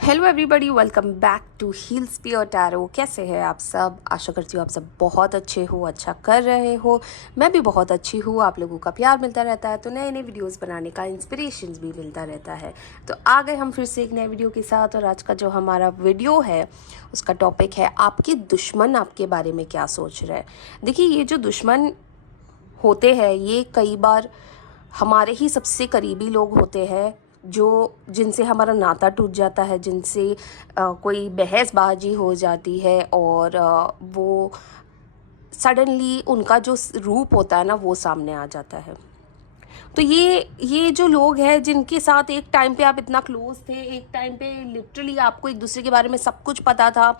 Hello everybody, welcome back to heals pure tarot. कैसे हैं आप सब? आशा करती हूँ आप सब बहुत अच्छे हो, अच्छा कर रहे हो। मैं भी बहुत अच्छी हूँ। आप लोगों का प्यार मिलता रहता है तो नए नए वीडियोस बनाने का इंस्पिरेशंस भी मिलता रहता है। तो आ गए हम फिर से एक नए वीडियो के साथ। और आज का जो हमारा वीडियो है उसका टॉपिक है आपके दुश्मन आपके बारे में क्या सोच रहे हैं। देखिए, ये जो दुश्मन होते हैं ये कई बार हमारे ही सबसे करीबी लोग होते हैं, जो जिनसे हमारा नाता टूट जाता है, जिनसे कोई बहसबाजी हो जाती है और वो सडनली उनका जो रूप होता है ना वो सामने आ जाता है। तो ये जो लोग हैं जिनके साथ एक टाइम पे आप इतना क्लोज थे, एक टाइम पे लिटरली आपको एक दूसरे के बारे में सब कुछ पता था,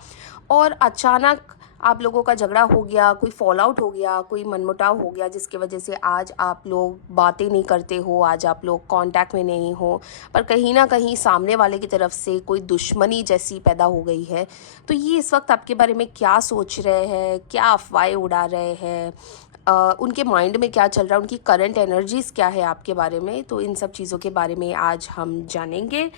और अचानक आप लोगों का झगड़ा हो गया, कोई फॉल आउट हो गया, कोई मनमुटाव हो गया, जिसकी वजह से आज आप लोग बातें नहीं करते हो, आज आप लोग कांटेक्ट में नहीं हो, पर कहीं ना कहीं सामने वाले की तरफ से कोई दुश्मनी जैसी पैदा हो गई है। तो ये इस वक्त आपके बारे में क्या सोच रहे हैं, क्या अफवाहें उड़ा रहे हैं, उनके माइंड में क्या चल रहा है, उनकी करंट एनर्जीज़ क्या है आपके बारे में, तो इन सब चीज़ों के बारे में आज हम जानेंगे।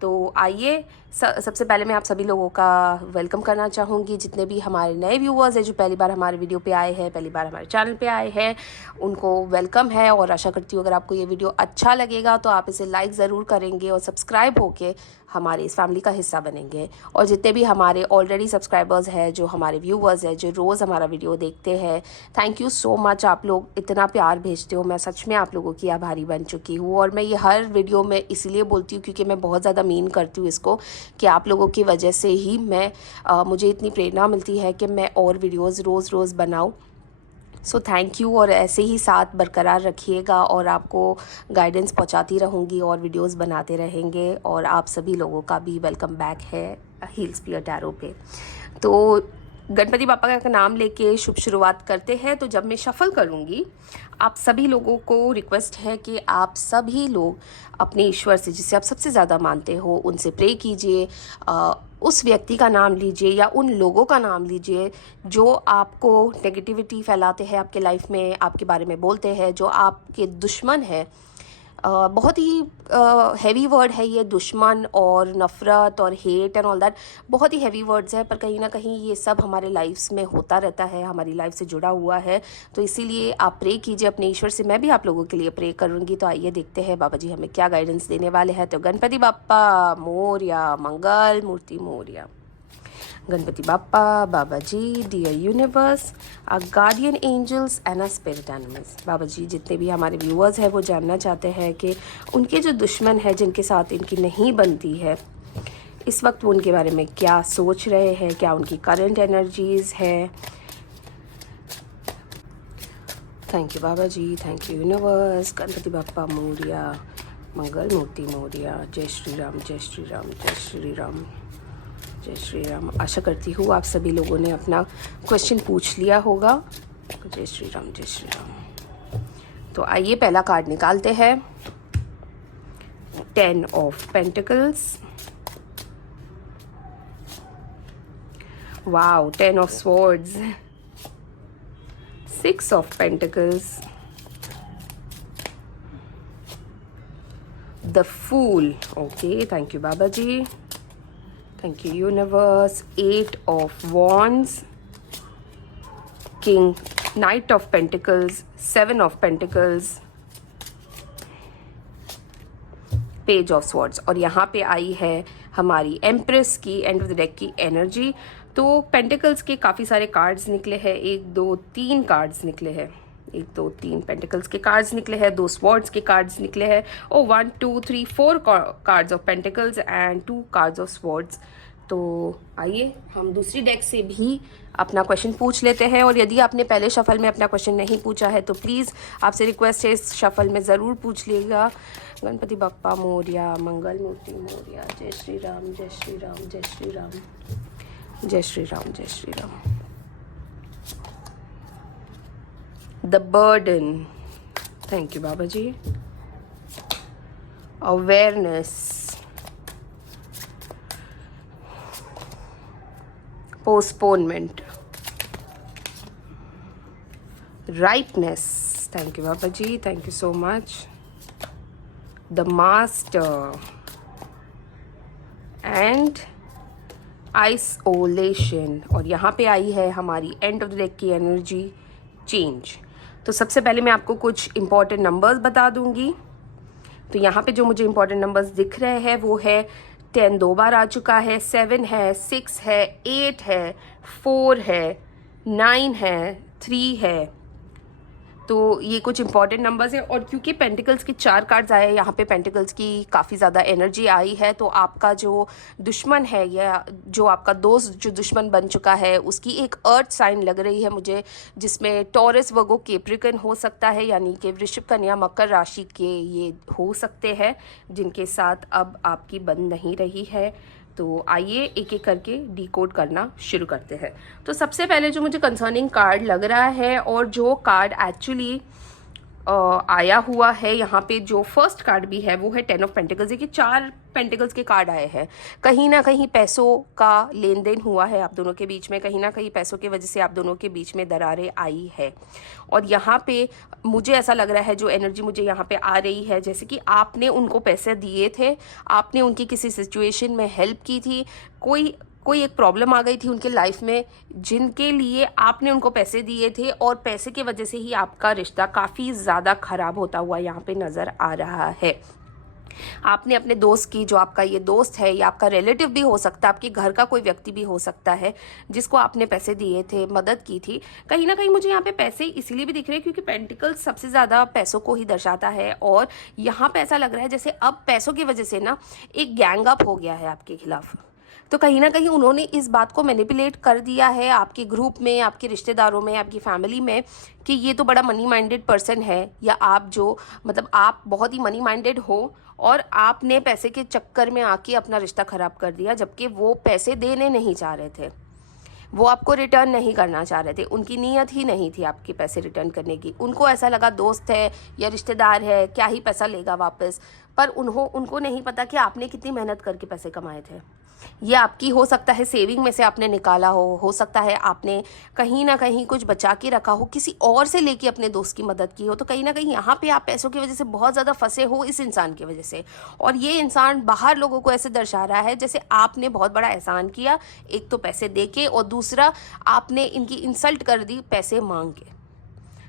तो आइए, सबसे पहले मैं आप सभी लोगों का वेलकम करना चाहूँगी। जितने भी हमारे नए व्यूअर्स हैं जो पहली बार हमारे वीडियो पे आए हैं, पहली बार हमारे चैनल पे आए हैं, उनको वेलकम है। और आशा करती हूँ अगर आपको ये वीडियो अच्छा लगेगा तो आप इसे लाइक ज़रूर करेंगे और सब्सक्राइब होके हमारे इस फैमिली का हिस्सा बनेंगे। और जितने भी हमारे ऑलरेडी सब्सक्राइबर्स हैं, जो हमारे व्यूअर्स हैं, जो रोज़ हमारा वीडियो देखते हैं, थैंक यू सो मच। आप लोग इतना प्यार भेजते हो, मैं सच में आप लोगों की आभारी बन चुकी हूँ। और मैं ये हर वीडियो में इसीलिए बोलती हूँ क्योंकि मैं बहुत ज़्यादा मीन करती हूँ इसको, कि आप लोगों की वजह से ही मुझे इतनी प्रेरणा मिलती है कि मैं और वीडियोज़ रोज़ रोज़ बनाऊँ। So thank you. और ऐसे ही साथ बरकरार रखिएगा और आपको गाइडेंस पहुंचाती रहूँगी और वीडियोस बनाते रहेंगे। और आप सभी लोगों का भी वेलकम बैक है हील्स पियोर टैरो पे। तो गणपति बापा का नाम लेके शुभ शुरुआत करते हैं। तो जब मैं शफल करूँगी, आप सभी लोगों को रिक्वेस्ट है कि आप सभी लोग अपने ईश्वर से, जिसे आप सबसे ज़्यादा मानते हो, उनसे प्रे कीजिए। उस व्यक्ति का नाम लीजिए या उन लोगों का नाम लीजिए जो आपको नेगेटिविटी फैलाते हैं आपके लाइफ में, आपके बारे में बोलते हैं, जो आपके दुश्मन है। बहुत ही हैवी वर्ड है ये, दुश्मन और नफ़रत और हेट एंड ऑल दैट, बहुत ही हैवी वर्ड्स है, पर कहीं ना कहीं ये सब हमारे लाइफ्स में होता रहता है, हमारी लाइफ से जुड़ा हुआ है। तो इसीलिए आप प्रे कीजिए अपने ईश्वर से। मैं भी आप लोगों के लिए प्रे करूँगी। तो आइए देखते हैं बाबा जी हमें क्या गाइडेंस देने वाले हैं। तो गणपति बाप्पा मोरया, मंगल मूर्ति मोरया। गणपति बाप्पा, बाबा जी, dear universe, our guardian angels and our spirit animals. बाबा जी, जितने भी हमारे व्यूअर्स हैं वो जानना चाहते हैं कि उनके जो दुश्मन है, जिनके साथ इनकी नहीं बनती है, इस वक्त वो उनके बारे में क्या सोच रहे हैं, क्या उनकी करंट एनर्जीज है। थैंक यू बाबा जी, thank you universe. Ganpati Bappa Morya, मंगल मूर्ति मोरया। जय श्री राम, जय श्री राम, जय श्री राम, जय श्री राम। आशा करती हूँ आप सभी लोगों ने अपना क्वेश्चन पूछ लिया होगा। जय श्री राम, जय श्री राम। तो आइए पहला कार्ड निकालते हैं। 10 of pentacles, wow, 10 of swords, 6 of pentacles, the fool. Okay, thank you Baba ji, thank you universe। 8 of wands, king, knight of pentacles, 7 of pentacles, page of swords। और यहाँ पे आई है हमारी एम्प्रेस की एंड ऑफ द डेक की energy. तो pentacles के काफ़ी सारे कार्ड्स निकले हैं, 1 2 3 कार्ड्स निकले हैं, 1 2 3 पेंटिकल्स के कार्ड्स निकले हैं, 2 स्वॉर्ड्स के कार्ड्स निकले हैं, और 1 2 3 4 cards of pentacles and 2 cards of swords. तो आइए हम दूसरी डेक से भी अपना क्वेश्चन पूछ लेते हैं। और यदि आपने पहले शफल में अपना क्वेश्चन नहीं पूछा है तो प्लीज़ आपसे रिक्वेस्ट है इस शफल में ज़रूर पूछ लीजिएगा। गणपति बप्पा मोरया, मंगल मूर्ति मोरया। जय श्री राम, जय श्री राम, जय श्री राम, जय श्री राम, जय Shri Ram. The burden, thank you Baba ji. Awareness, postponement, rightness, thank you Baba ji, thank you so much, the master and isolation, और यहाँ पे आई है हमारी एंड ऑफ द डेक की एनर्जी चेंज। तो सबसे पहले मैं आपको कुछ इंपॉर्टेंट नंबर्स बता दूंगी। तो यहाँ पे जो मुझे इंपॉर्टेंट नंबर्स दिख रहे हैं वो है 10 2 बार आ चुका है, 7 है, 6 है, 8 है, 4 है, 9 है, 3 है। तो ये कुछ इंपॉर्टेंट नंबर्स हैं। और क्योंकि पेंटिकल्स के 4 कार्ड्स आए हैं, यहाँ पे पेंटिकल्स की काफ़ी ज़्यादा एनर्जी आई है, तो आपका जो दुश्मन है या जो आपका दोस्त जो दुश्मन बन चुका है उसकी एक अर्थ साइन लग रही है मुझे, जिसमें टॉरस, वर्गो, कैप्रिकॉर्न हो सकता है, यानी कि वृश्चिक, कन्या, मकर राशि के ये हो सकते हैं जिनके साथ अब आपकी बन नहीं रही है। तो आइए एक एक करके डिकोड करना शुरू करते हैं। तो सबसे पहले जो मुझे कंसर्निंग कार्ड लग रहा है और जो कार्ड एक्चुअली आया हुआ है यहाँ पे, जो फर्स्ट कार्ड भी है वो है 10 ऑफ पेंटिकल्स। देखिए 4 पेंटिकल्स के कार्ड आए हैं। कहीं ना कहीं पैसों का लेन देन हुआ है आप दोनों के बीच में, कहीं ना कहीं पैसों की वजह से आप दोनों के बीच में दरारें आई है। और यहाँ पे मुझे ऐसा लग रहा है, जो एनर्जी मुझे यहाँ पे आ रही है, जैसे कि आपने उनको पैसे दिए थे, आपने उनकी किसी सिचुएशन में हेल्प की थी, कोई एक प्रॉब्लम आ गई थी उनके लाइफ में जिनके लिए आपने उनको पैसे दिए थे, और पैसे की वजह से ही आपका रिश्ता काफ़ी ज़्यादा ख़राब होता हुआ यहाँ पे नज़र आ रहा है। आपने अपने दोस्त की, जो आपका ये दोस्त है या आपका रिलेटिव भी हो सकता है, आपके घर का कोई व्यक्ति भी हो सकता है, जिसको आपने पैसे दिए थे, मदद की थी, कहीं ना कहीं मुझे यहाँ पे पैसे इसीलिए भी दिख रहे हैं क्योंकि पेंटिकल्स सबसे ज़्यादा पैसों को ही दर्शाता है। और यहाँ पे ऐसा लग रहा है जैसे अब पैसों की वजह से ना एक गैंग अप हो गया है आपके खिलाफ। तो कहीं ना कहीं उन्होंने इस बात को मैनिपुलेट कर दिया है आपके ग्रुप में, आपके रिश्तेदारों में, आपकी फैमिली में, कि ये तो बड़ा मनी माइंडेड पर्सन है, या आप जो मतलब आप बहुत ही मनी माइंडेड हो और आपने पैसे के चक्कर में आके अपना रिश्ता ख़राब कर दिया, जबकि वो पैसे देने नहीं चाह रहे थे, वो आपको रिटर्न नहीं करना चाह रहे थे, उनकी नीयत ही नहीं थी आपके पैसे रिटर्न करने की। उनको ऐसा लगा दोस्त है या रिश्तेदार है, क्या ही पैसा लेगा वापस। पर उनको नहीं पता कि आपने कितनी मेहनत करके पैसे कमाए थे। ये आपकी हो सकता है सेविंग में से आपने निकाला हो सकता है आपने कहीं ना कहीं कुछ बचा के रखा हो, किसी और से लेके अपने दोस्त की मदद की हो। तो कहीं ना कहीं यहाँ पे आप पैसों की वजह से बहुत ज़्यादा फंसे हो इस इंसान की वजह से, और ये इंसान बाहर लोगों को ऐसे दर्शा रहा है जैसे आपने बहुत बड़ा एहसान किया, एक तो पैसे दे के, और दूसरा आपने इनकी इंसल्ट कर दी पैसे मांग के।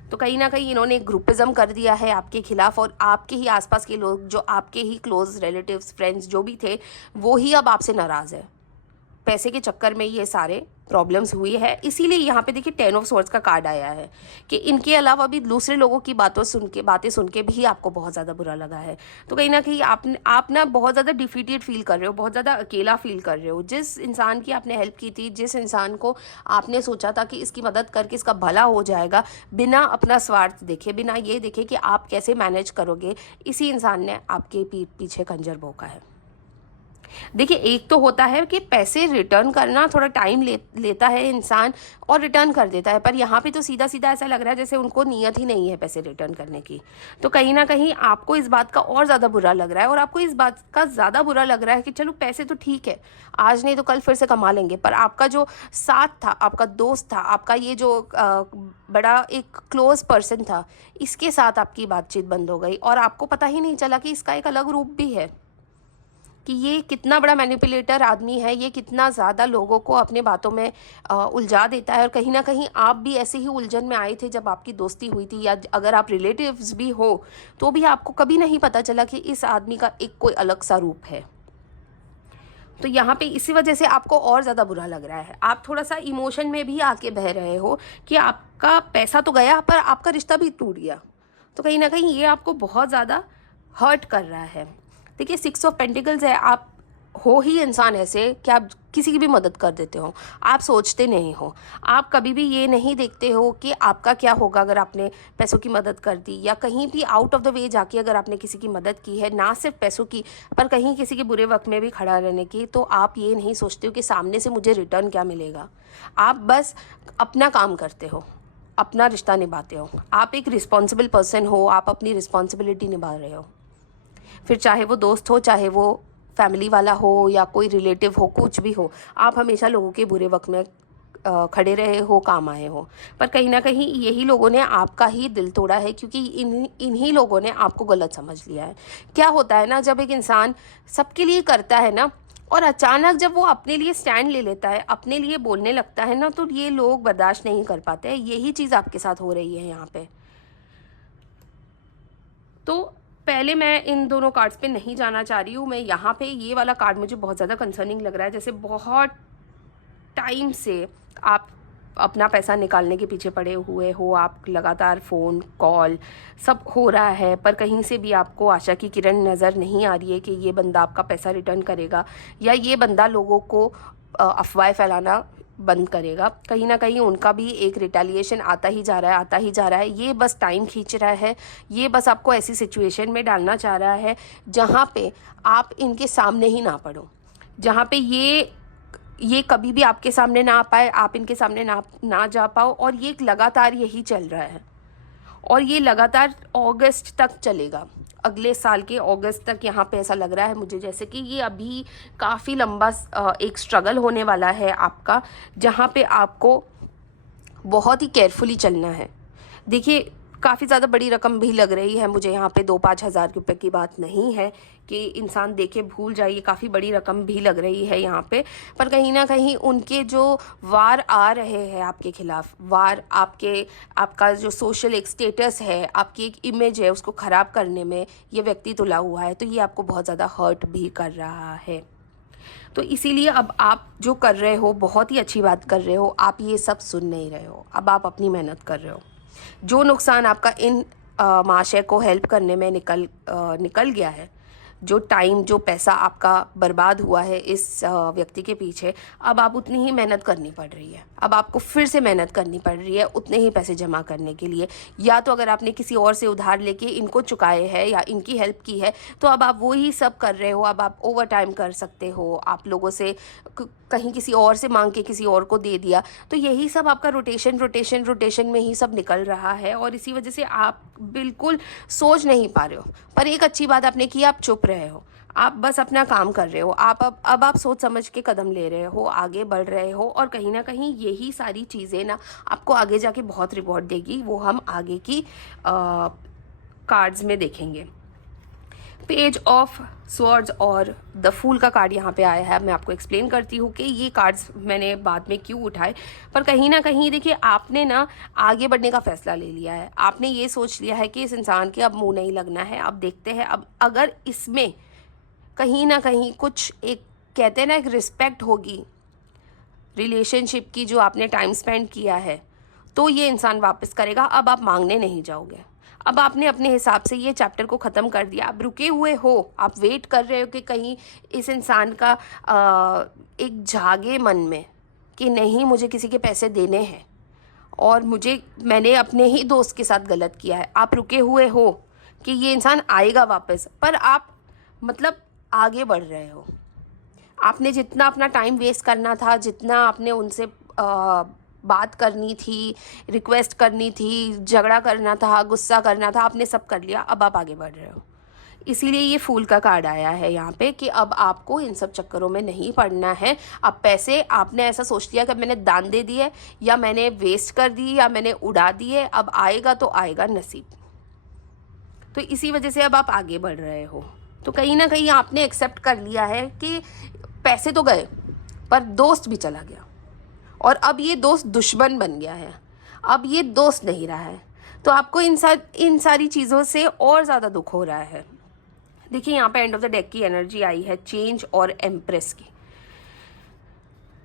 तो कहीं ना कहीं इन्होंने ग्रुपिज्म कर दिया है आपके खिलाफ, और आपके ही आसपास के लोग, जो आपके ही क्लोज रिलेटिव्स, फ्रेंड्स जो भी थे, वो ही अब आपसे नाराज़ है। पैसे के चक्कर में ये सारे प्रॉब्लम्स हुई है। इसीलिए यहाँ पे देखिए 10 ऑफ स्वॉर्ड्स का कार्ड आया है कि इनके अलावा भी दूसरे लोगों की बातें सुन के भी आपको बहुत ज़्यादा बुरा लगा है। तो कहीं ना कहीं आप ना बहुत ज़्यादा डिफीटेड फील कर रहे हो, बहुत ज़्यादा अकेला फील कर रहे हो। जिस इंसान की आपने हेल्प की थी, जिस इंसान को आपने सोचा था कि इसकी मदद करके इसका भला हो जाएगा, बिना अपना स्वार्थ देखे, बिना ये देखे कि आप कैसे मैनेज करोगे, इसी इंसान ने आपके पीठ पीछे खंजर भोंका है। देखिए एक तो होता है कि पैसे रिटर्न करना थोड़ा टाइम लेता है इंसान, और रिटर्न कर देता है, पर यहाँ पे तो सीधा सीधा ऐसा लग रहा है जैसे उनको नीयत ही नहीं है पैसे रिटर्न करने की। तो कहीं ना कहीं आपको इस बात का और ज़्यादा बुरा लग रहा है, और आपको इस बात का ज़्यादा बुरा लग रहा है कि चलो पैसे तो ठीक है, आज नहीं तो कल फिर से कमा लेंगे, पर आपका जो साथ था, आपका दोस्त था, आपका ये जो बड़ा एक क्लोज पर्सन था, इसके साथ आपकी बातचीत बंद हो गई, और आपको पता ही नहीं चला कि इसका एक अलग रूप भी है, कि ये कितना बड़ा मैनिपुलेटर आदमी है, ये कितना ज़्यादा लोगों को अपने बातों में उलझा देता है। और कहीं ना कहीं आप भी ऐसे ही उलझन में आए थे जब आपकी दोस्ती हुई थी, या अगर आप रिलेटिव्स भी हो तो भी आपको कभी नहीं पता चला कि इस आदमी का एक कोई अलग सा रूप है। तो यहाँ पे इसी वजह से आपको और ज़्यादा बुरा लग रहा है। आप थोड़ा सा इमोशन में भी आके बह रहे हो कि आपका पैसा तो गया पर आपका रिश्ता भी टूट गया। तो कहीं ना कहीं ये आपको बहुत ज़्यादा हर्ट कर रहा है। देखिए 6 ऑफ पेंटिकल्स है, आप हो ही इंसान ऐसे कि आप किसी की भी मदद कर देते हो, आप सोचते नहीं हो, आप कभी भी ये नहीं देखते हो कि आपका क्या होगा अगर आपने पैसों की मदद कर दी, या कहीं भी आउट ऑफ द वे जाके अगर आपने किसी की मदद की है, ना सिर्फ पैसों की पर कहीं किसी के बुरे वक्त में भी खड़ा रहने की, तो आप ये नहीं सोचते हो कि सामने से मुझे रिटर्न क्या मिलेगा। आप बस अपना काम करते हो, अपना रिश्ता निभाते हो, आप एक रिस्पॉन्सिबल पर्सन हो, आप अपनी रिस्पॉन्सिबिलिटी निभा रहे हो। फिर चाहे वो दोस्त हो, चाहे वो फैमिली वाला हो, या कोई रिलेटिव हो, कुछ भी हो, आप हमेशा लोगों के बुरे वक्त में खड़े रहे हो, काम आए हो। पर कहीं ना कहीं यही लोगों ने आपका ही दिल तोड़ा है, क्योंकि इन्हीं लोगों ने आपको गलत समझ लिया है। क्या होता है ना, जब एक इंसान सबके लिए करता है ना, और अचानक जब वो अपने लिए स्टैंड ले लेता है, अपने लिए बोलने लगता है ना, तो ये लोग बर्दाश्त नहीं कर पाते हैं। यही चीज़ आपके साथ हो रही है यहाँ पे। तो पहले मैं इन दोनों कार्ड्स पे नहीं जाना चाह रही हूँ। मैं यहाँ पे ये वाला कार्ड मुझे बहुत ज़्यादा कंसर्निंग लग रहा है, जैसे बहुत टाइम से आप अपना पैसा निकालने के पीछे पड़े हुए हो। आप लगातार फ़ोन कॉल सब हो रहा है, पर कहीं से भी आपको आशा की किरण नज़र नहीं आ रही है कि ये बंदा आपका पैसा रिटर्न करेगा, या ये बंदा लोगों को अफवाह फैलाना बंद करेगा। कहीं ना कहीं उनका भी एक रिटेलिएशन आता ही जा रहा है, आता ही जा रहा है। ये बस टाइम खींच रहा है, ये बस आपको ऐसी सिचुएशन में डालना चाह रहा है जहाँ पे आप इनके सामने ही ना पड़ो, जहाँ पे ये कभी भी आपके सामने ना आ पाए, आप इनके सामने ना जा पाओ। और ये लगातार यही चल रहा है, और ये लगातार अगस्त तक चलेगा, अगले साल के अगस्त तक। यहाँ पे ऐसा लग रहा है मुझे जैसे कि ये अभी काफ़ी लंबा एक स्ट्रगल होने वाला है आपका, जहाँ पे आपको बहुत ही केयरफुली चलना है। देखिए, काफ़ी ज़्यादा बड़ी रकम भी लग रही है मुझे यहाँ पे, 2-5 हज़ार रुपये की बात नहीं है कि इंसान देखे भूल जाए, ये काफ़ी बड़ी रकम भी लग रही है यहाँ पे। पर कहीं ना कहीं उनके जो वार आ रहे हैं आपके खिलाफ, वार आपका जो सोशल एक स्टेटस है, आपकी एक इमेज है, उसको ख़राब करने में ये व्यक्ति तुला हुआ है। तो ये आपको बहुत ज़्यादा हर्ट भी कर रहा है। तो इसीलिए अब आप जो कर रहे हो, बहुत ही अच्छी बात कर रहे हो, आप ये सब सुन नहीं रहे हो, अब आप अपनी मेहनत कर रहे हो। जो नुकसान आपका इन महाशय को हेल्प करने में निकल गया है, जो टाइम जो पैसा आपका बर्बाद हुआ है इस व्यक्ति के पीछे, अब आप उतनी ही मेहनत करनी पड़ रही है। अब आपको फिर से मेहनत करनी पड़ रही है उतने ही पैसे जमा करने के लिए। या तो अगर आपने किसी और से उधार लेके इनको चुकाए हैं या इनकी हेल्प की है, तो अब आप वो ही सब कर रहे हो। अब आप ओवर टाइम कर सकते हो, आप लोगों से कहीं किसी और से मांग के किसी और को दे दिया। तो यही सब आपका रोटेशन में ही सब निकल रहा है, और इसी वजह से आप बिल्कुल सोच नहीं पा रहे हो। पर एक अच्छी बात आपने की, आप चुप रहे हो, आप बस अपना काम कर रहे हो। अब आप सोच समझ के कदम ले रहे हो, आगे बढ़ रहे हो, और कहीं ना कहीं यही सारी चीज़ें ना आपको आगे जाके बहुत रिवॉर्ड देगी। वो हम आगे की कार्ड्स में देखेंगे। पेज ऑफ स्वॉर्ड्स और द फूल का कार्ड यहाँ पे आया है। मैं आपको एक्सप्लेन करती हूँ कि ये कार्ड्स मैंने बाद में क्यों उठाए। पर कहीं ना कहीं देखिए, आपने ना आगे बढ़ने का फैसला ले लिया है। आपने ये सोच लिया है कि इस इंसान के अब मुंह नहीं लगना है। अब देखते हैं, अब अगर इसमें कहीं ना कहीं कुछ एक कहते हैं ना, एक रिस्पेक्ट होगी रिलेशनशिप की, जो आपने टाइम स्पेंड किया है, तो ये इंसान वापस करेगा। अब आप मांगने नहीं जाओगे। अब आपने अपने हिसाब से ये चैप्टर को ख़त्म कर दिया। आप रुके हुए हो, आप वेट कर रहे हो कि कहीं इस इंसान का एक जागे मन में कि नहीं, मुझे किसी के पैसे देने हैं और मैंने अपने ही दोस्त के साथ गलत किया है। आप रुके हुए हो कि ये इंसान आएगा वापस, पर आप मतलब आगे बढ़ रहे हो। आपने जितना अपना टाइम वेस्ट करना था, जितना आपने उनसे बात करनी थी, रिक्वेस्ट करनी थी, झगड़ा करना था, गुस्सा करना था, आपने सब कर लिया। अब आप आगे बढ़ रहे हो। इसीलिए ये फूल का कार्ड आया है यहाँ पे कि अब आपको इन सब चक्करों में नहीं पड़ना है। अब पैसे आपने ऐसा सोच लिया कि मैंने दान दे दिए, या मैंने वेस्ट कर दी, या मैंने उड़ा दिए, अब आएगा तो आएगा नसीब। तो इसी वजह से अब आप आगे बढ़ रहे हो। तो कहीं ना कहीं आपने एक्सेप्ट कर लिया है कि पैसे तो गए, पर दोस्त भी चला गया, और अब ये दोस्त दुश्मन बन गया है। अब ये दोस्त नहीं रहा है। तो आपको इन सारी चीज़ों से और ज़्यादा दुख हो रहा है। देखिए, यहाँ पे एंड ऑफ द डेक की एनर्जी आई है चेंज और एम्प्रेस की।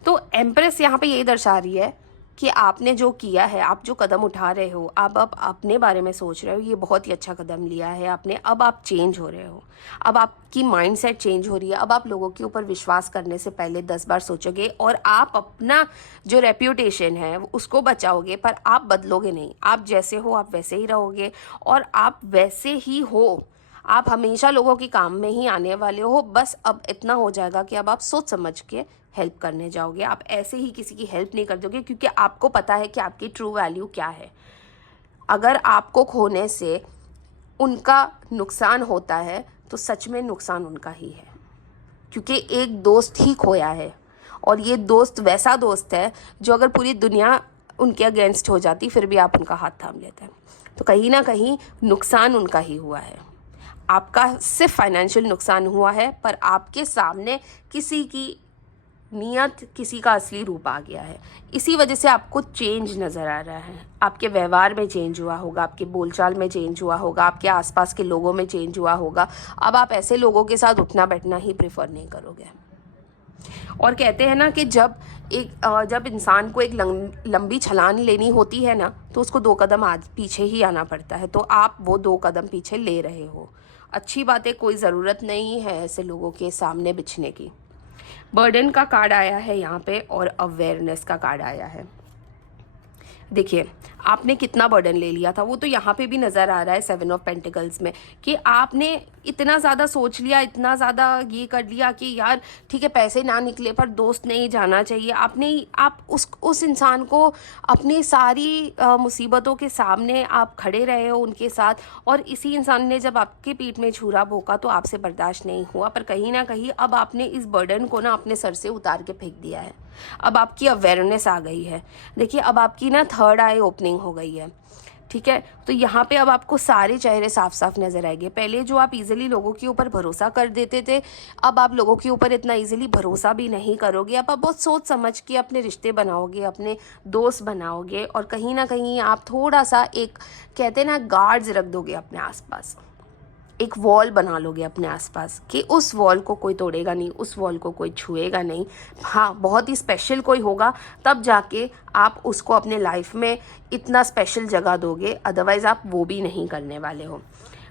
तो एम्प्रेस यहाँ पे ये दर्शा रही है कि आपने जो किया है, आप जो कदम उठा रहे हो, आप अपने बारे में सोच रहे हो, ये बहुत ही अच्छा कदम लिया है आपने। अब आप चेंज हो रहे हो, अब आपकी माइंडसेट चेंज हो रही है। अब आप लोगों के ऊपर विश्वास करने से पहले 10 बार सोचोगे, और आप अपना जो रेप्यूटेशन है उसको बचाओगे। पर आप बदलोगे नहीं, आप जैसे हो आप वैसे ही रहोगे, और आप वैसे ही हो। आप हमेशा लोगों के काम में ही आने वाले हो। बस अब इतना हो जाएगा कि अब आप सोच समझ के हेल्प करने जाओगे। आप ऐसे ही किसी की हेल्प नहीं कर दोगे, क्योंकि आपको पता है कि आपकी ट्रू वैल्यू क्या है। अगर आपको खोने से उनका नुकसान होता है, तो सच में नुकसान उनका ही है, क्योंकि एक दोस्त ही खोया है। और ये दोस्त वैसा दोस्त है जो अगर पूरी दुनिया उनके अगेंस्ट हो जाती, फिर भी आप उनका हाथ थाम लेते हैं। तो कहीं ना कहीं नुकसान उनका ही हुआ है। आपका सिर्फ फाइनेंशियल नुकसान हुआ है, पर आपके सामने किसी की नीयत, किसी का असली रूप आ गया है। इसी वजह से आपको चेंज नज़र आ रहा है। आपके व्यवहार में चेंज हुआ होगा, आपके बोलचाल में चेंज हुआ होगा, आपके आसपास के लोगों में चेंज हुआ होगा। अब आप ऐसे लोगों के साथ उठना बैठना ही प्रेफर नहीं करोगे। और कहते हैं ना कि जब इंसान को एक लंबी छलांग लेनी होती है ना, तो उसको 2 कदम आज पीछे ही आना पड़ता है। तो आप वो 2 कदम पीछे ले रहे हो। अच्छी बात है, कोई ज़रूरत नहीं है ऐसे लोगों के सामने बिछने की। बर्डन का कार्ड आया है यहाँ पे और अवेयरनेस का कार्ड आया है। देखिए आपने कितना बर्डन ले लिया था, वो तो यहाँ पे भी नज़र आ रहा है 7 ऑफ पेंटिकल्स में, कि आपने इतना ज़्यादा सोच लिया, इतना ज़्यादा ये कर लिया कि यार ठीक है पैसे ना निकले पर दोस्त नहीं जाना चाहिए। आप उस इंसान को अपनी सारी मुसीबतों के सामने आप खड़े रहे हो उनके साथ, और इसी इंसान ने जब आपकी पीठ में छुरा भोंका तो आपसे बर्दाश्त नहीं हुआ। पर कहीं ना कहीं अब आपने इस बर्डन को ना अपने सर से उतार के फेंक दिया है। अब आपकी अवेयरनेस आ गई है। देखिए अब आपकी ना 3rd आई ओपनिंग हो गई है, ठीक है। तो यहाँ पे अब आपको सारे चेहरे साफ साफ नजर आएंगे। पहले जो आप इजीली लोगों के ऊपर भरोसा कर देते थे, अब आप लोगों के ऊपर इतना इजीली भरोसा भी नहीं करोगे। अब आप बहुत सोच समझ के अपने रिश्ते बनाओगे, अपने दोस्त बनाओगे, और कहीं ना कहीं आप थोड़ा सा एक कहते हैं ना गार्ड्स रख दोगे अपने आसपास, एक वॉल बना लोगे अपने आसपास कि उस वॉल को कोई तोड़ेगा नहीं, उस वॉल को कोई छुएगा नहीं। हाँ बहुत ही स्पेशल कोई होगा तब जाके आप उसको अपने लाइफ में इतना स्पेशल जगह दोगे, अदरवाइज़ आप वो भी नहीं करने वाले हो।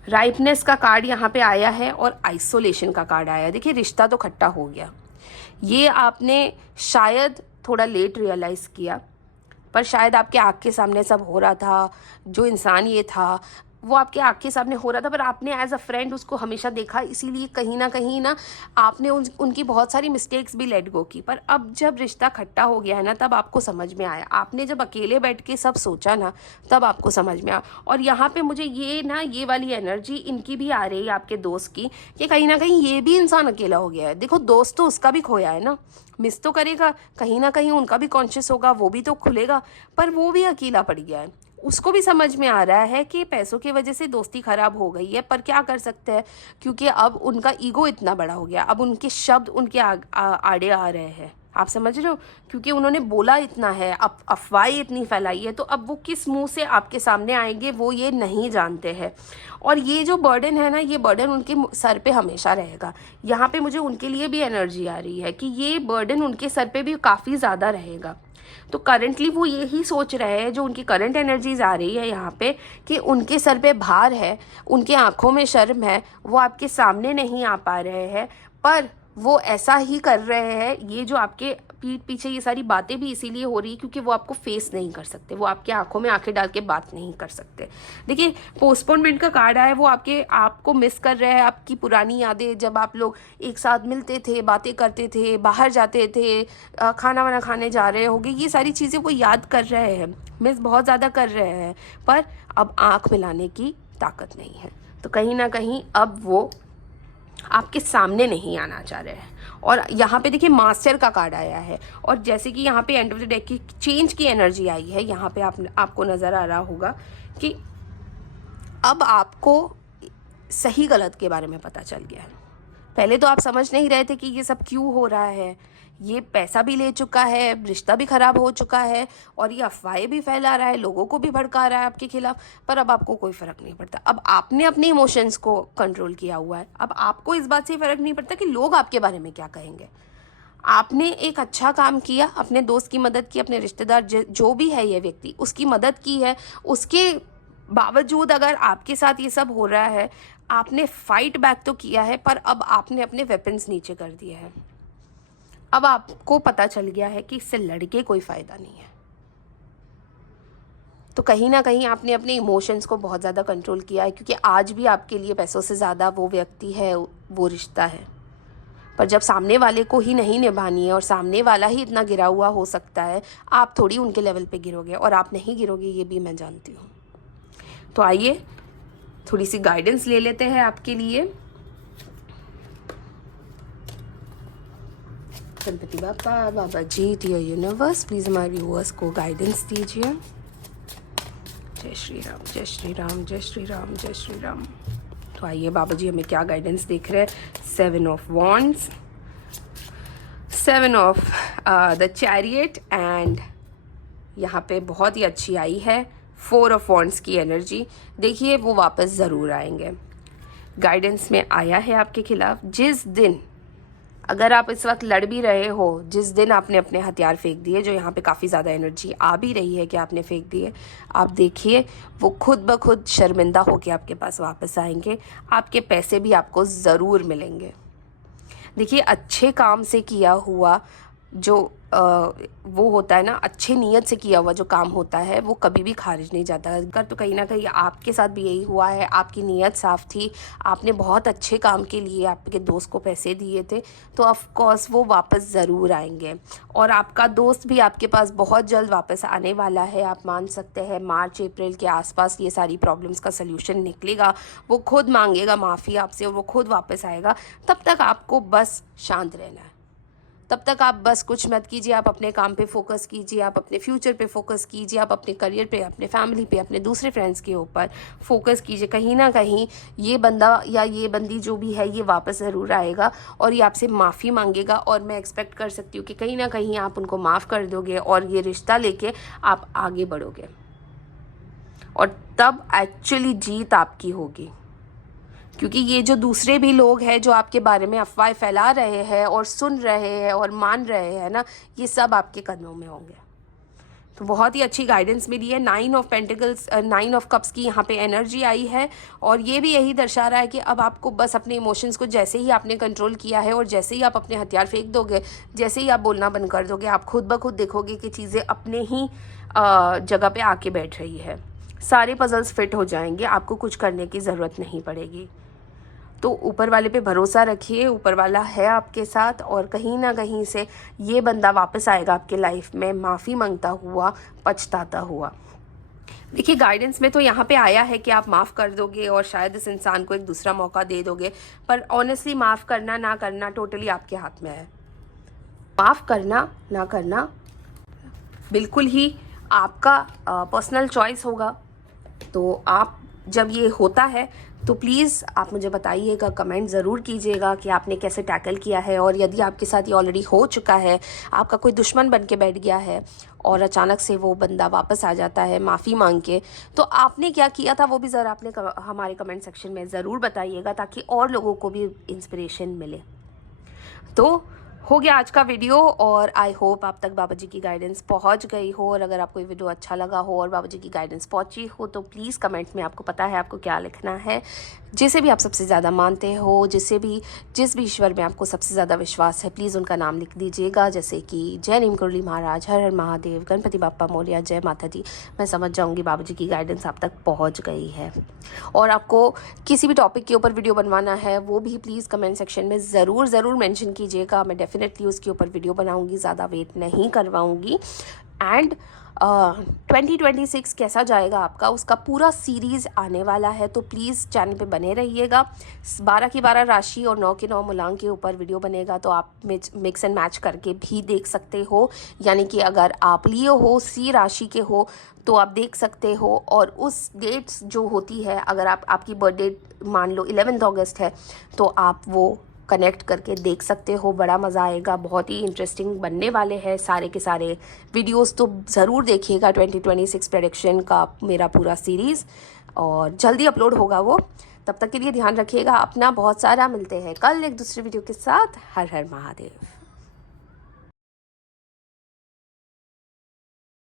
राइपनेस का कार्ड यहाँ पे आया है और आइसोलेशन का कार्ड आया है। देखिए रिश्ता तो खट्टा हो गया, ये आपने शायद थोड़ा लेट रियलाइज़ किया, पर शायद आपके आँख के सामने सब हो रहा था। जो इंसान ये था वो आपके आँख के सामने हो रहा था, पर आपने एज अ फ्रेंड उसको हमेशा देखा, इसीलिए कहीं ना आपने उनकी बहुत सारी मिस्टेक्स भी लेट गो की। पर अब जब रिश्ता खट्टा हो गया है ना, तब आपको समझ में आया। आपने जब अकेले बैठ के सब सोचा ना, तब आपको समझ में आया। और यहाँ पे मुझे ये वाली एनर्जी इनकी भी आ रही है, आपके दोस्त की, कि कहीं ना कहीं ये भी इंसान अकेला हो गया है। देखो दोस्त तो उसका भी खोया है ना, मिस तो करेगा, कहीं ना कहीं उनका भी कॉन्शियस होगा, वो भी तो खुलेगा, पर वो भी अकेला पड़ गया है। उसको भी समझ में आ रहा है कि पैसों की वजह से दोस्ती खराब हो गई है, पर क्या कर सकते हैं, क्योंकि अब उनका ईगो इतना बड़ा हो गया, अब उनके शब्द उनके आड़े आ रहे हैं। आप समझ रहे हो, क्योंकि उन्होंने बोला इतना है, अफवाहें इतनी फैलाई है, तो अब वो किस मुंह से आपके सामने आएंगे वो ये नहीं जानते हैं। और ये जो बर्डन है ना, ये बर्डन उनके सर पे हमेशा रहेगा। यहाँ पे मुझे उनके लिए भी एनर्जी आ रही है कि ये बर्डन उनके सर पे भी काफ़ी ज़्यादा रहेगा। तो करंटली वो यही सोच रहे हैं, जो उनकी करंट एनर्जीज आ रही है यहाँ पे, कि उनके सर पे भार है, उनके आंखों में शर्म है, वो आपके सामने नहीं आ पा रहे हैं, पर वो ऐसा ही कर रहे हैं। ये जो आपके पीठ पीछे ये सारी बातें भी इसीलिए हो रही है क्योंकि वो आपको फेस नहीं कर सकते, वो आपके आंखों में आंखें डाल के बात नहीं कर सकते। देखिए पोस्टपोनमेंट का कार्ड आया है, वो आपको मिस कर रहे हैं, आपकी पुरानी यादें, जब आप लोग एक साथ मिलते थे, बातें करते थे, बाहर जाते थे, खाना वाना खाने जा रहे होंगे, ये सारी चीज़ें वो याद कर रहे हैं, मिस बहुत ज़्यादा कर रहे हैं, पर अब आँख मिलाने की ताकत नहीं है। तो कहीं ना कहीं अब वो आपके सामने नहीं आना चाह रहे हैं। और यहाँ पे देखिए मास्टर का कार्ड आया है, और जैसे कि यहाँ पे एंड ऑफ द डेक की चेंज की एनर्जी आई है, यहाँ पे आपको नज़र आ रहा होगा कि अब आपको सही गलत के बारे में पता चल गया है। पहले तो आप समझ नहीं रहे थे कि ये सब क्यों हो रहा है, ये पैसा भी ले चुका है, रिश्ता भी ख़राब हो चुका है, और ये अफवाहें भी फैला रहा है, लोगों को भी भड़का रहा है आपके खिलाफ, पर अब आपको कोई फ़र्क नहीं पड़ता। अब आपने अपने इमोशंस को कंट्रोल किया हुआ है, अब आपको इस बात से फ़र्क नहीं पड़ता कि लोग आपके बारे में क्या कहेंगे। आपने एक अच्छा काम किया, अपने दोस्त की मदद की, अपने रिश्तेदार जो भी है ये व्यक्ति, उसकी मदद की है, उसके बावजूद अगर आपके साथ ये सब हो रहा है, आपने फाइट बैक तो किया है, पर अब आपने अपने वेपन्स नीचे कर दिए हैं। अब आपको पता चल गया है कि इससे लड़के कोई फ़ायदा नहीं है। तो कहीं ना कहीं आपने अपने इमोशंस को बहुत ज़्यादा कंट्रोल किया है, क्योंकि आज भी आपके लिए पैसों से ज़्यादा वो व्यक्ति है, वो रिश्ता है। पर जब सामने वाले को ही नहीं निभानी है और सामने वाला ही इतना गिरा हुआ हो सकता है, आप थोड़ी उनके लेवल पे गिरोगे, और आप नहीं गिरोगे ये भी मैं जानती हूँ। तो आइए थोड़ी सी गाइडेंस ले लेते हैं आपके लिए। गणपति बापा, बाबा जी, डियर यूनिवर्स, प्लीज़ हमारे व्यूअर्स को गाइडेंस दीजिए। जय श्री राम, जय श्री राम, जय श्री राम, जय श्री राम। तो आइए बाबा जी हमें क्या गाइडेंस देख रहे हैं। 7 of wands, 7 of the chariot and यहाँ पे बहुत ही अच्छी आई है 4 ऑफ वॉन्ड्स की एनर्जी। देखिए वो वापस ज़रूर आएंगे। गाइडेंस में आया है आपके खिलाफ, जिस दिन अगर आप इस वक्त लड़ भी रहे हो, जिस दिन आपने अपने हथियार फेंक दिए, जो यहाँ पे काफ़ी ज़्यादा एनर्जी आ भी रही है कि आपने फेंक दिए, आप देखिए वो खुद ब खुद शर्मिंदा होके आपके पास वापस आएंगे। आपके पैसे भी आपको ज़रूर मिलेंगे। देखिए अच्छे काम से किया हुआ जो वो होता है ना, अच्छे नीयत से किया हुआ जो काम होता है वो कभी भी खारिज नहीं जाता। अगर तो कहीं ना कहीं आपके साथ भी यही हुआ है, आपकी नीयत साफ़ थी, आपने बहुत अच्छे काम के लिए आपके दोस्त को पैसे दिए थे, तो ऑफ कोर्स वो वापस ज़रूर आएंगे। और आपका दोस्त भी आपके पास बहुत जल्द वापस आने वाला है। आप मान सकते हैं मार्च अप्रैल के आसपास ये सारी प्रॉब्लम्स का सल्यूशन निकलेगा। वो खुद मांगेगा माफ़ी आपसे और वो खुद वापस आएगा। तब तक आपको बस शांत रहना है। तब तक आप बस कुछ मत कीजिए, आप अपने काम पे फोकस कीजिए, आप अपने फ्यूचर पे फोकस कीजिए, आप अपने करियर पे, अपने फैमिली पे, अपने दूसरे फ्रेंड्स के ऊपर फोकस कीजिए। कहीं ना कहीं ये बंदा या ये बंदी जो भी है ये वापस ज़रूर आएगा और ये आपसे माफ़ी मांगेगा। और मैं एक्सपेक्ट कर सकती हूँ कि कहीं ना कहीं आप उनको माफ़ कर दोगे और ये रिश्ता लेके आप आगे बढ़ोगे और तब एक्चुअली जीत आपकी होगी। क्योंकि ये जो दूसरे भी लोग हैं जो आपके बारे में अफवाहें फैला रहे हैं और सुन रहे हैं और मान रहे हैं ना, ये सब आपके कदमों में होंगे। तो बहुत ही अच्छी गाइडेंस मिली है। 9 ऑफ पेंटिकल्स, 9 ऑफ कप्स की यहाँ पे एनर्जी आई है और ये भी यही दर्शा रहा है कि अब आपको बस अपने इमोशंस को जैसे ही आपने कंट्रोल किया है और जैसे ही आप अपने हथियार फेंक दोगे, जैसे ही आप बोलना बंद कर दोगे, आप खुद ब खुद देखोगे कि चीज़ें अपने ही जगह पे आके बैठ रही है। सारे पजल्स फिट हो जाएंगे, आपको कुछ करने की ज़रूरत नहीं पड़ेगी। तो ऊपर वाले पे भरोसा रखिए, ऊपर वाला है आपके साथ और कहीं ना कहीं से ये बंदा वापस आएगा आपके लाइफ में माफ़ी मांगता हुआ, पछताता हुआ। देखिए गाइडेंस में तो यहाँ पे आया है कि आप माफ़ कर दोगे और शायद इस इंसान को एक दूसरा मौका दे दोगे, पर ऑनेस्टली माफ़ करना ना करना टोटली आपके हाथ में है। माफ़ करना ना करना बिल्कुल ही आपका पर्सनल चॉइस होगा। तो आप जब ये होता है तो प्लीज़ आप मुझे बताइएगा, कमेंट ज़रूर कीजिएगा कि आपने कैसे टैकल किया है। और यदि आपके साथ ये ऑलरेडी हो चुका है, आपका कोई दुश्मन बन के बैठ गया है और अचानक से वो बंदा वापस आ जाता है माफ़ी मांग के, तो आपने क्या किया था वो भी ज़रा आपने हमारे कमेंट सेक्शन में ज़रूर बताइएगा ताकि और लोगों को भी इंस्पिरेशन मिले। तो हो गया आज का वीडियो और आई होप आप तक बाबा जी की गाइडेंस पहुंच गई हो। और अगर आपको ये वीडियो अच्छा लगा हो और बाबा जी की गाइडेंस पहुंची हो तो प्लीज़ कमेंट में, आपको पता है आपको क्या लिखना है। जिसे भी आप सबसे ज़्यादा मानते हो, जिस भी ईश्वर में आपको सबसे ज़्यादा विश्वास है, प्लीज़ उनका नाम लिख दीजिएगा। जैसे कि जय नीम कुरली महाराज, हर हर महादेव, गणपति बाप्पा मोरिया, जय माता दी। मैं समझ जाऊँगी बाबा जी की गाइडेंस आप तक पहुँच गई है। और आपको किसी भी टॉपिक के ऊपर वीडियो बनवाना है वो भी प्लीज़ कमेंट सेक्शन में ज़रूर मेंशन कीजिएगा। मैं डेफिनेटली उसके ऊपर वीडियो बनाऊंगी, ज़्यादा वेट नहीं करवाऊंगी। एंड 2026 कैसा जाएगा आपका, उसका पूरा सीरीज़ आने वाला है, तो प्लीज़ चैनल पे बने रहिएगा। 12 की 12 राशि और 9 के 9 मूलांक के ऊपर वीडियो बनेगा, तो आप मिक्स एंड मैच करके भी देख सकते हो। यानी कि अगर आप लियो हो, सी राशि के हो तो आप देख सकते हो। और उस डेट्स जो होती है, अगर आपकी बर्थडे मान लो 11 अगस्त है तो आप वो कनेक्ट करके देख सकते हो। बड़ा मज़ा आएगा, बहुत ही इंटरेस्टिंग बनने वाले हैं सारे के सारे वीडियोस। तो ज़रूर देखिएगा 2026 प्रेडिक्शन का मेरा पूरा सीरीज़, और जल्दी अपलोड होगा वो। तब तक के लिए ध्यान रखिएगा अपना बहुत सारा। मिलते हैं कल एक दूसरे वीडियो के साथ। हर हर महादेव।